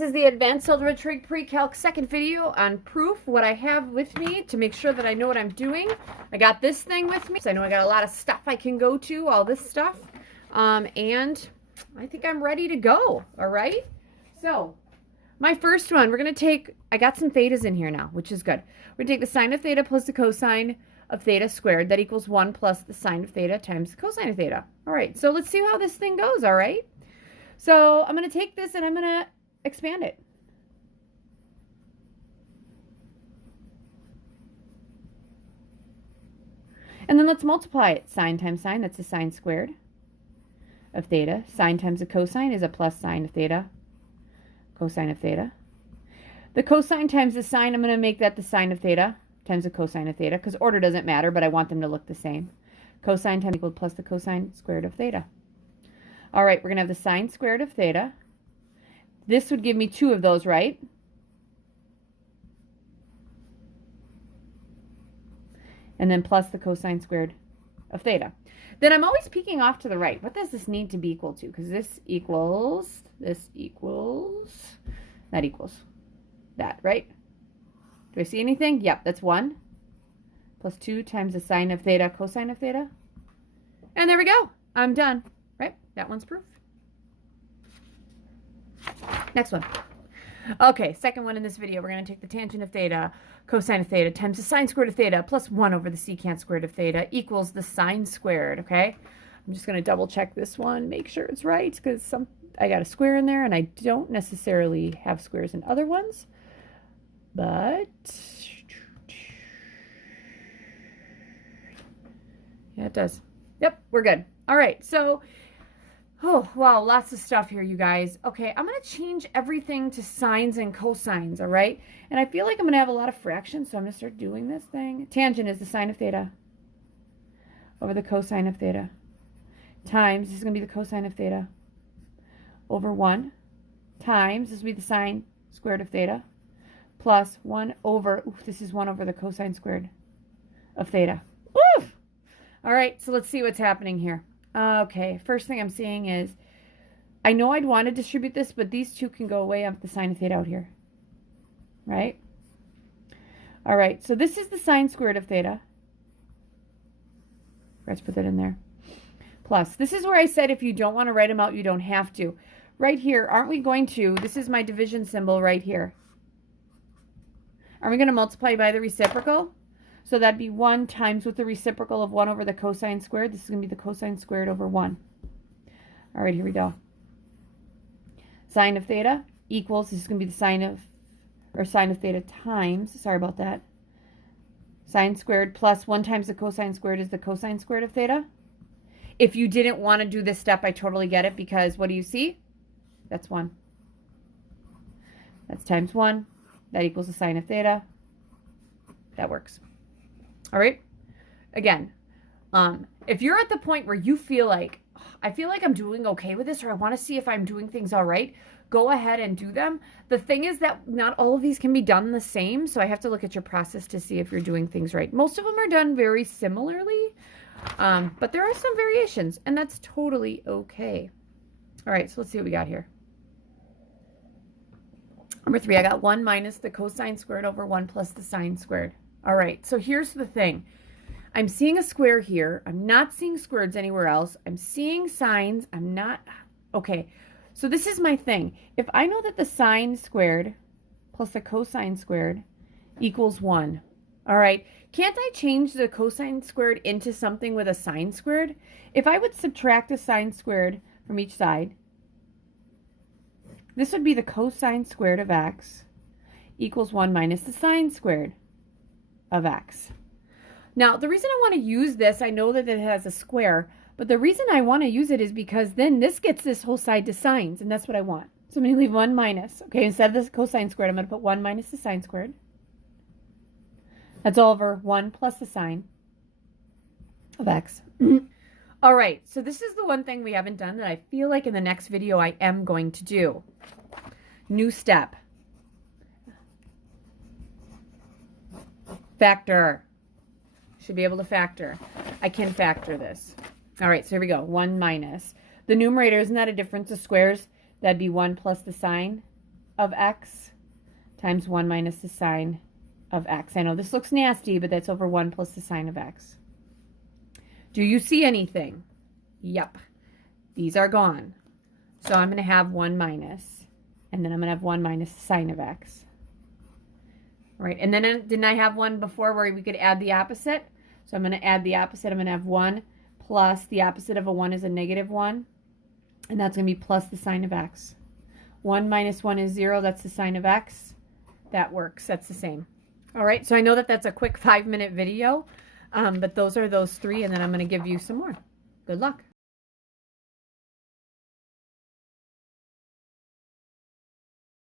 This is the Advanced Algebra Trig Pre-Calc second video on proof, what I have with me to make sure that I know what I'm doing. I got this thing with me, so I know I got a lot of stuff I can go to, all this stuff. And I think I'm ready to go, all right? So, my first one, we're going to take, I got some thetas in here now, which is good. We're going to take the sine of theta plus the cosine of theta squared. That equals 1 plus the sine of theta times the cosine of theta. All right, so let's see how this thing goes, all right? So, I'm going to take this and I'm going to expand it. And then let's multiply it. Sine times sine, that's a sine squared of theta. Sine times a cosine is a plus sine of theta. Cosine of theta. The cosine times the sine, I'm going to make that the sine of theta times the cosine of theta, because order doesn't matter, but I want them to look the same. Cosine times equal plus the cosine squared of theta. All right, we're going to have the sine squared of theta. This would give me 2 of those, right? And then plus the cosine squared of theta. Then I'm always peeking off to the right. What does this need to be equal to? Because this equals, that equals that, right? Do I see anything? Yep, that's 1 plus 2 times the sine of theta, cosine of theta. And there we go. I'm done, right? That one's proof. Next one. Okay, second one in this video, we're going to take the tangent of theta, cosine of theta, times the sine squared of theta, plus 1 over the secant squared of theta equals the sine squared, okay? I'm just going to double check this one, make sure it's right, because I got a square in there, and I don't necessarily have squares in other ones. But, yeah, it does. Yep, we're good. All right, so... oh, wow, lots of stuff here, you guys. Okay, I'm going to change everything to sines and cosines, all right? And I feel like I'm going to have a lot of fractions, so I'm going to start doing this thing. Tangent is the sine of theta over the cosine of theta times, this is going to be the cosine of theta over 1 times, this will be the sine squared of theta plus 1 over, this is 1 over the cosine squared of theta. Oof! All right, so let's see what's happening here. Okay, first thing I'm seeing is, I know I'd want to distribute this, but these 2 can go away. I have the sine of theta out here, right? All right, so this is the sine squared of theta. Let's put that in there. Plus, this is where I said if you don't want to write them out, you don't have to. Right here, aren't we going to, this is my division symbol right here. Are we going to multiply by the reciprocal? So that'd be 1 times with the reciprocal of 1 over the cosine squared. This is going to be the cosine squared over 1. All right, here we go. Sine of theta equals, this is going to be the sine of theta times, sorry about that, sine squared plus 1 times the cosine squared is the cosine squared of theta. If you didn't want to do this step, I totally get it, because what do you see? That's 1. That's times 1. That equals the sine of theta. That works. All right. Again, if you're at the point where you feel like, I feel like I'm doing okay with this, or I want to see if I'm doing things all right, go ahead and do them. The thing is that not all of these can be done the same, so I have to look at your process to see if you're doing things right. Most of them are done very similarly, but there are some variations, and that's totally okay. All right, so let's see what we got here. Number 3, I got 1 minus the cosine squared over 1 plus the sine squared. All right, so here's the thing. I'm seeing a square here. I'm not seeing squares anywhere else. I'm seeing sines. I'm not... okay, so this is my thing. If I know that the sine squared plus the cosine squared equals 1, all right, can't I change the cosine squared into something with a sine squared? If I would subtract the sine squared from each side, this would be the cosine squared of x equals 1 minus the sine squared of x. Now, the reason I want to use this, I know that it has a square, but the reason I want to use it is because then this gets this whole side to sines, and that's what I want. So I'm going to leave 1 minus. Okay, instead of the cosine squared, I'm going to put 1 minus the sine squared. That's all over 1 plus the sine of x. All right, so this is the one thing we haven't done that I feel like in the next video I am going to do. New step. Factor. Should be able to factor. I can factor this. All right, so here we go. 1 minus. The numerator, isn't that a difference of squares? That'd be 1 plus the sine of x times 1 minus the sine of x. I know this looks nasty, but that's over 1 plus the sine of x. Do you see anything? Yep. These are gone. So I'm going to have 1 minus, and then I'm going to have 1 minus the sine of x. All right, and then didn't I have one before where we could add the opposite? So I'm going to add the opposite. I'm going to have 1 plus the opposite of a 1 is a negative 1, and that's going to be plus the sine of x. 1 minus 1 is 0. That's the sine of x. That works. That's the same. All right, so I know that that's a quick 5-minute video, but those are those three, and then I'm going to give you some more. Good luck.